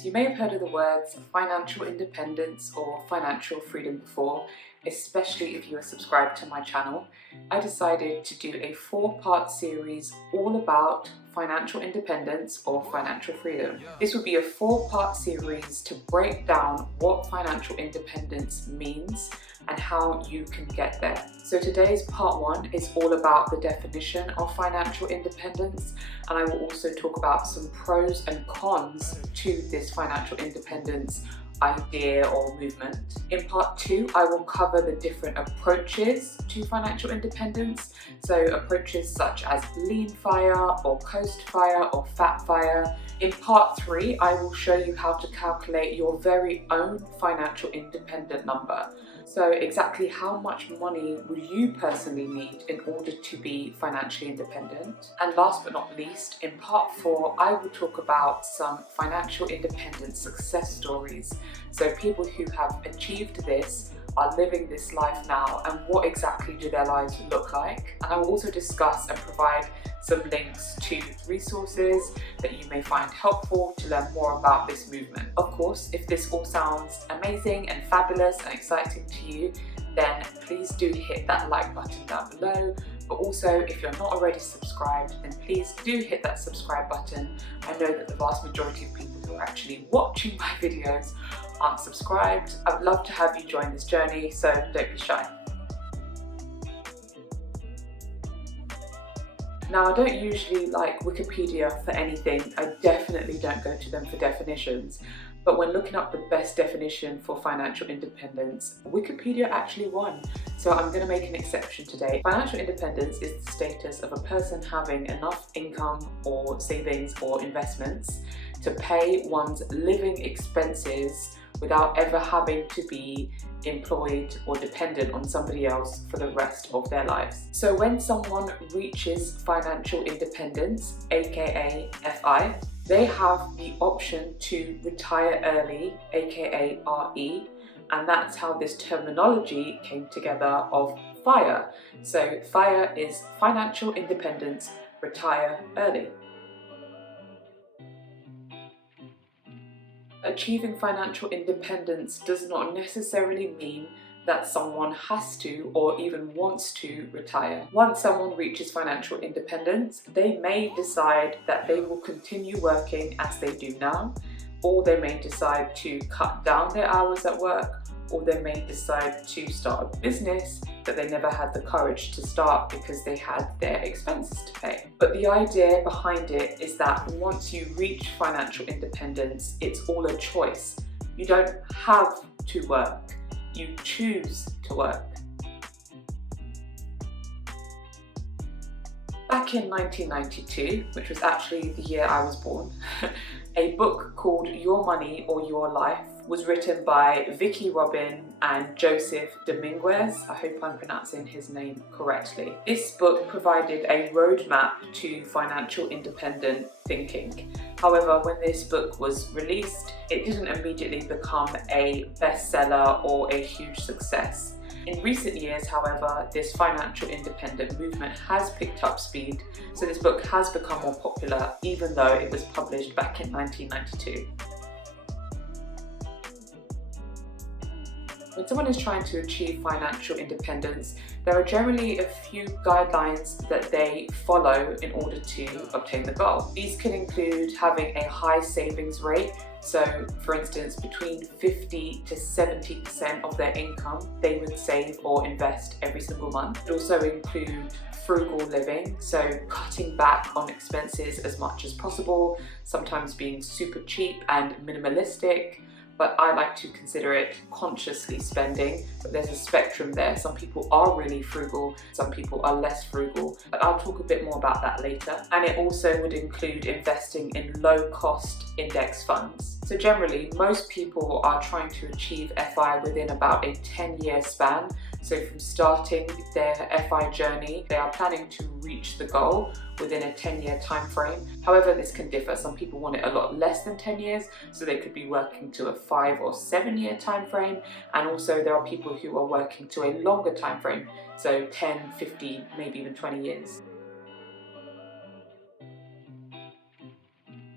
So you may have heard of the words financial independence or financial freedom before, especially if you are subscribed to my channel. I decided to do a 4-part series all about financial independence or financial freedom. This would be a 4-part series to break down what financial independence means and how you can get there. So today's part 1 is all about the definition of financial independence, and I will also talk about some pros and cons to this financial independence idea or movement. In part 2, I will cover the different approaches to financial independence, so approaches such as lean FIRE or coast FIRE or fat FIRE. In part 3, I will show you how to calculate your very own financial independent number. So exactly how much money will you personally need in order to be financially independent? And last but not least, in part 4, I will talk about some financial independence success stories. So people who have achieved this, are living this life now, and what exactly do their lives look like. And I will also discuss and provide some links to resources that you may find helpful to learn more about this movement. Of course, if this all sounds amazing and fabulous and exciting to you, then please do hit that like button down below. But also, if you're not already subscribed, then please do hit that subscribe button. I know that the vast majority of people who are actually watching my videos aren't subscribed. I would love to have you join this journey, so don't be shy. Now, I don't usually like Wikipedia for anything. I definitely don't go to them for definitions. But when looking up the best definition for financial independence, Wikipedia actually won. So I'm going to make an exception today. Financial independence is the status of a person having enough income or savings or investments to pay one's living expenses without ever having to be employed or dependent on somebody else for the rest of their lives. So when someone reaches financial independence, aka FI, they have the option to retire early, aka RE, and that's how this terminology came together of FIRE. So FIRE is financial independence, retire early. Achieving financial independence does not necessarily mean that someone has to or even wants to retire. Once someone reaches financial independence, they may decide that they will continue working as they do now, or they may decide to cut down their hours at work, or they may decide to start a business that they never had the courage to start because they had their expenses to pay. But the idea behind it is that once you reach financial independence, it's all a choice. You don't have to work, you choose to work. Back in 1992, which was actually the year I was born, a book called Your Money or Your Life was written by Vicky Robin and Joseph Dominguez. I hope I'm pronouncing his name correctly. This book provided a roadmap to financial independent thinking. However, when this book was released, it didn't immediately become a bestseller or a huge success. In recent years, however, this financial independent movement has picked up speed, so this book has become more popular even though it was published back in 1992. When someone is trying to achieve financial independence, there are generally a few guidelines that they follow in order to obtain the goal. These can include having a high savings rate. So for instance, between 50 to 70% of their income they would save or invest every single month. It also include frugal living, so cutting back on expenses as much as possible, sometimes being super cheap and minimalistic. But I like to consider it consciously spending, but there's a spectrum there. Some people are really frugal, some people are less frugal, but I'll talk a bit more about that later. And it also would include investing in low-cost index funds. So generally, most people are trying to achieve FI within about a 10-year span. So from starting their FI journey, they are planning to reach the goal within a 10-year time frame. However, this can differ. Some people want it a lot less than 10 years, so they could be working to a 5 or 7 year time frame. And also there are people who are working to a longer time frame, so 10, 15, maybe even 20 years.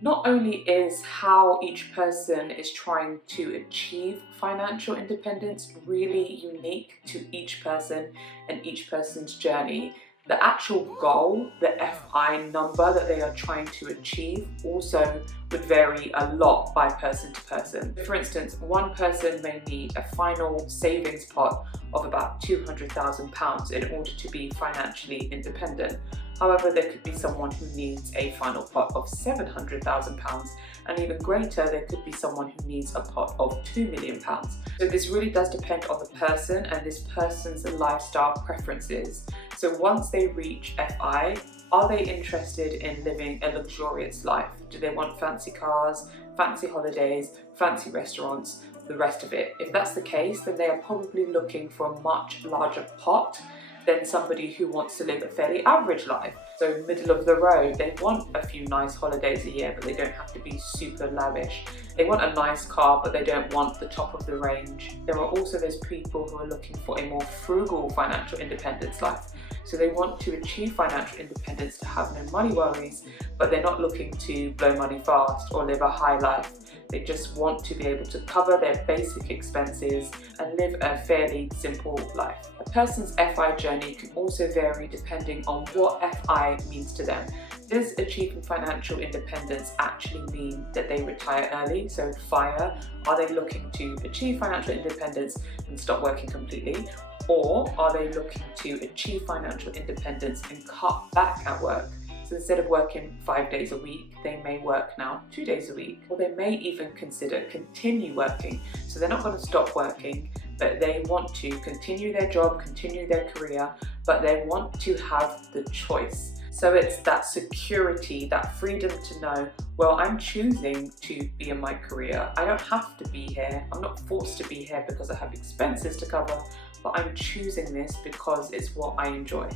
Not only is how each person is trying to achieve financial independence really unique to each person and each person's journey, the actual goal, the FI number that they are trying to achieve, also would vary a lot by person to person. For instance, one person may need a final savings pot of about £200,000 in order to be financially independent. However, there could be someone who needs a final pot of £700,000, and even greater, there could be someone who needs a pot of £2 million. So this really does depend on the person and this person's lifestyle preferences. So once they reach FI, are they interested in living a luxurious life? Do they want fancy cars, fancy holidays, fancy restaurants, the rest of it? If that's the case, then they are probably looking for a much larger pot than somebody who wants to live a fairly average life. So middle of the road, they want a few nice holidays a year, but they don't have to be super lavish. They want a nice car, but they don't want the top of the range. There are also those people who are looking for a more frugal financial independence life. So they want to achieve financial independence to have no money worries, but they're not looking to blow money fast or live a high life. They just want to be able to cover their basic expenses and live a fairly simple life. A person's FI journey can also vary depending on what FI means to them. Does achieving financial independence actually mean that they retire early? So FIRE, are they looking to achieve financial independence and stop working completely? Or are they looking to achieve financial independence and cut back at work? So instead of working 5 days a week, they may work now 2 days a week, or they may even consider continue working. So they're not going to stop working, but they want to continue their job, continue their career, but they want to have the choice. So it's that security, that freedom to know, well, I'm choosing to be in my career. I don't have to be here. I'm not forced to be here because I have expenses to cover, but I'm choosing this because it's what I enjoy.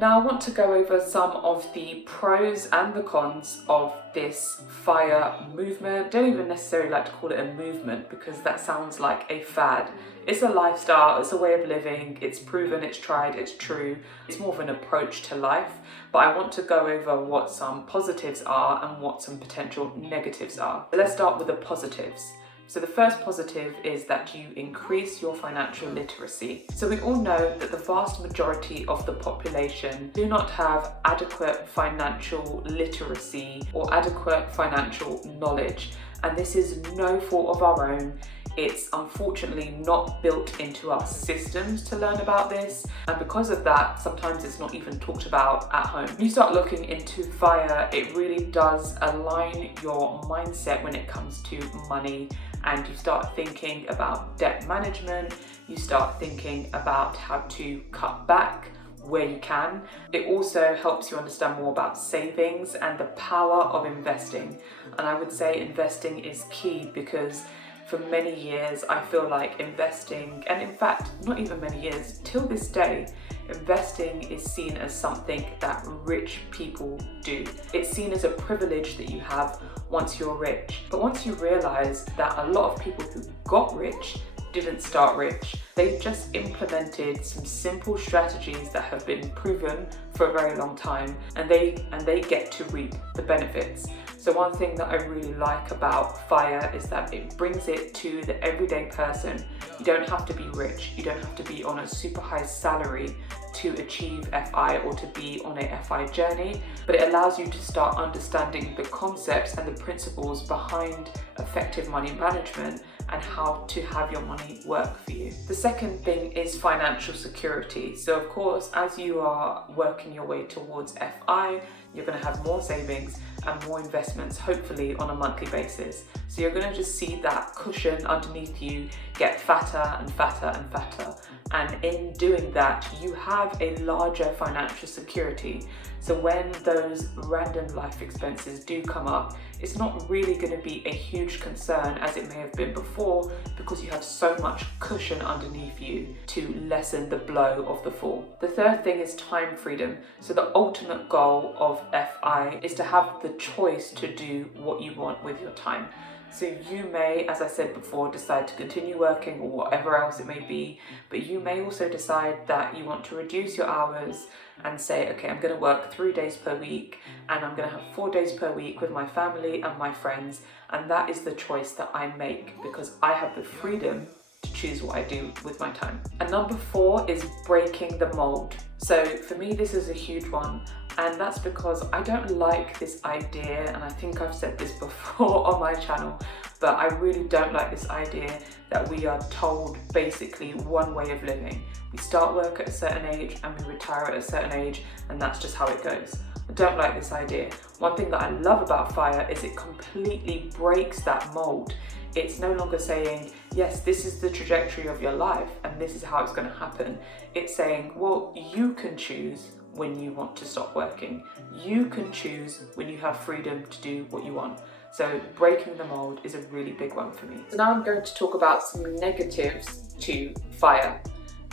Now I want to go over some of the pros and the cons of this FIRE movement. Don't even necessarily like to call it a movement because that sounds like a fad. It's a lifestyle, it's a way of living, it's proven, it's tried, it's true. It's more of an approach to life, but I want to go over what some positives are and what some potential negatives are. Let's start with the positives. So the first positive is that you increase your financial literacy. So we all know that the vast majority of the population do not have adequate financial literacy or adequate financial knowledge. And this is no fault of our own. It's unfortunately not built into our systems to learn about this. And because of that, sometimes it's not even talked about at home. When you start looking into FIRE, it really does align your mindset when it comes to money. And you start thinking about debt management, you start thinking about how to cut back where you can. It also helps you understand more about savings and the power of investing. And I would say investing is key because for many years I feel like investing, and in fact not even many years, till this day, investing is seen as something that rich people do. It's seen as a privilege that you have once you're rich. But once you realize that a lot of people who got rich didn't start rich, they just implemented some simple strategies that have been proven for a very long time, and they get to reap the benefits. So one thing that I really like about FIRE is that it brings it to the everyday person. You don't have to be rich, you don't have to be on a super high salary to achieve FI or to be on a FI journey, but it allows you to start understanding the concepts and the principles behind effective money management and how to have your money work for you. The second thing is financial security. So of course, as you are working your way towards FI, you're going to have more savings and more investments, hopefully on a monthly basis. So you're going to just see that cushion underneath you get fatter and fatter and fatter. And in doing that, you have a larger financial security. So when those random life expenses do come up, it's not really going to be a huge concern as it may have been before, because you have so much cushion underneath you to lessen the blow of the fall. The third thing is time freedom. So the ultimate goal of FI is to have the choice to do what you want with your time. So you may, as I said before, decide to continue working or whatever else it may be, but you may also decide that you want to reduce your hours and say, okay, I'm going to work 3 days per week and I'm going to have 4 days per week with my family and my friends, and that is the choice that I make because I have the freedom to choose what I do with my time. And number 4 is breaking the mold. So for me, this is a huge one, and that's because I don't like this idea, and I think I've said this before on my channel, but I really don't like this idea that we are told basically one way of living. We start work at a certain age and we retire at a certain age, and that's just how it goes. I don't like this idea. One thing that I love about FIRE is it completely breaks that mold. It's no longer saying, yes, this is the trajectory of your life and this is how it's going to happen. It's saying, well, you can choose when you want to stop working. You can choose when you have freedom to do what you want. So breaking the mold is a really big one for me. So now I'm going to talk about some negatives to FIRE.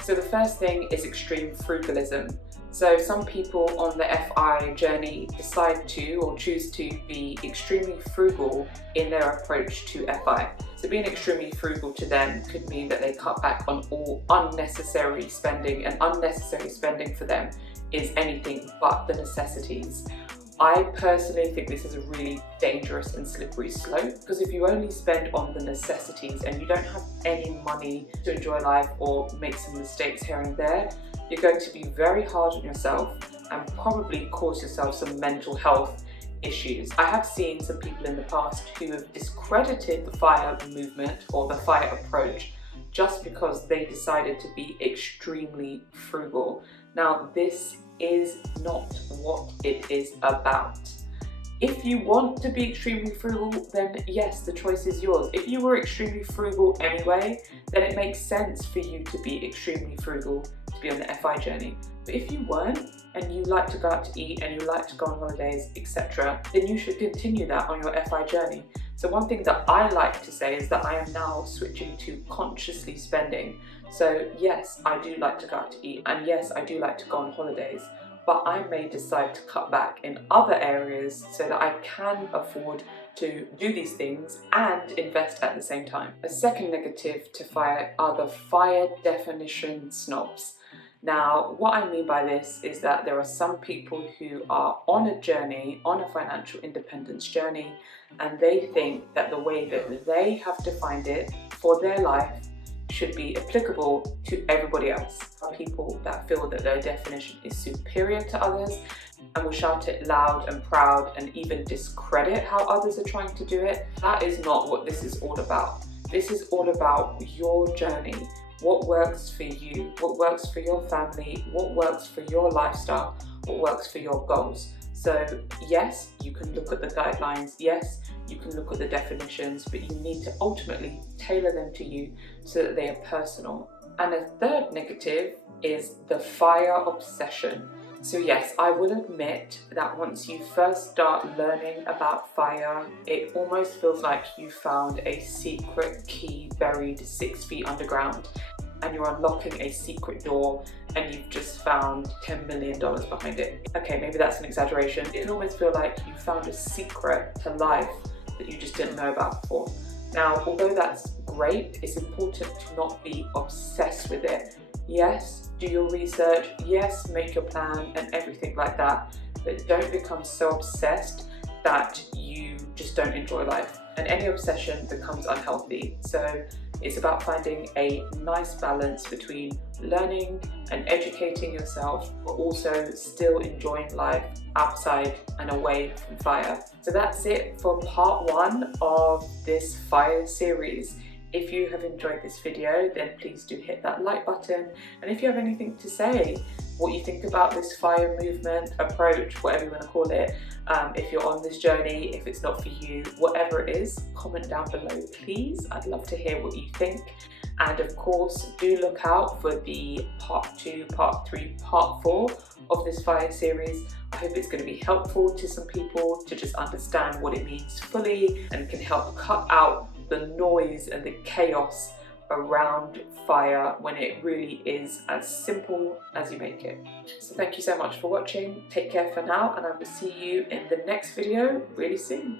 So the first thing is extreme frugalism. So some people on the F.I.R.E journey decide to or choose to be extremely frugal in their approach to F.I.R.E. So being extremely frugal to them could mean that they cut back on all unnecessary spending, and unnecessary spending for them is anything but the necessities. I personally think this is a really dangerous and slippery slope, because if you only spend on the necessities and you don't have any money to enjoy life or make some mistakes here and there, you're going to be very hard on yourself and probably cause yourself some mental health issues. I have seen some people in the past who have discredited the FIRE movement or the FIRE approach just because they decided to be extremely frugal. Now, this is not what it is about. If you want to be extremely frugal, then yes, the choice is yours. If you were extremely frugal anyway, then it makes sense for you to be extremely frugal to be on the F.I.R.E journey. But if you weren't, and you like to go out to eat and you like to go on holidays, etc., then you should continue that on your F.I.R.E journey. So one thing that I like to say is that I am now switching to consciously spending. So yes, I do like to go out to eat, and yes, I do like to go on holidays, but I may decide to cut back in other areas so that I can afford to do these things and invest at the same time. A second negative to FIRE are the FIRE definition snobs. Now, what I mean by this is that there are some people who are on a journey, on a financial independence journey, and they think that the way that they have defined it for their life should be applicable to everybody else. People that feel that their definition is superior to others and will shout it loud and proud and even discredit how others are trying to do it. That is not what this is all about. This is all about your journey. What works for you, what works for your family, what works for your lifestyle, what works for your goals. So yes, you can look at the guidelines, yes, you can look at the definitions, but you need to ultimately tailor them to you so that they are personal. And a third negative is the FIRE obsession. So yes, I will admit that once you first start learning about FIRE, it almost feels like you found a secret key buried 6 feet underground, and you're unlocking a secret door and you've just found $10 million behind it. Okay, maybe that's an exaggeration. It can almost feel like you found a secret to life that you just didn't know about before. Now, although that's great, it's important to not be obsessed with it. Yes, do your research, yes, make your plan and everything like that, but don't become so obsessed that you just don't enjoy life. And any obsession becomes unhealthy. So it's about finding a nice balance between learning and educating yourself, but also still enjoying life outside and away from FIRE. So that's it for part 1 of this FIRE series. If you have enjoyed this video, then please do hit that like button. And if you have anything to say, what you think about this FIRE movement, approach, whatever you want to call it, if you're on this journey, if it's not for you, whatever it is, comment down below, please. I'd love to hear what you think. And of course, do look out for the part 2, part 3, part 4 of this FIRE series. I hope it's going to be helpful to some people to just understand what it means fully and can help cut out the noise and the chaos around FIRE when it really is as simple as you make it. So thank you so much for watching. Take care for now, and I will see you in the next video really soon.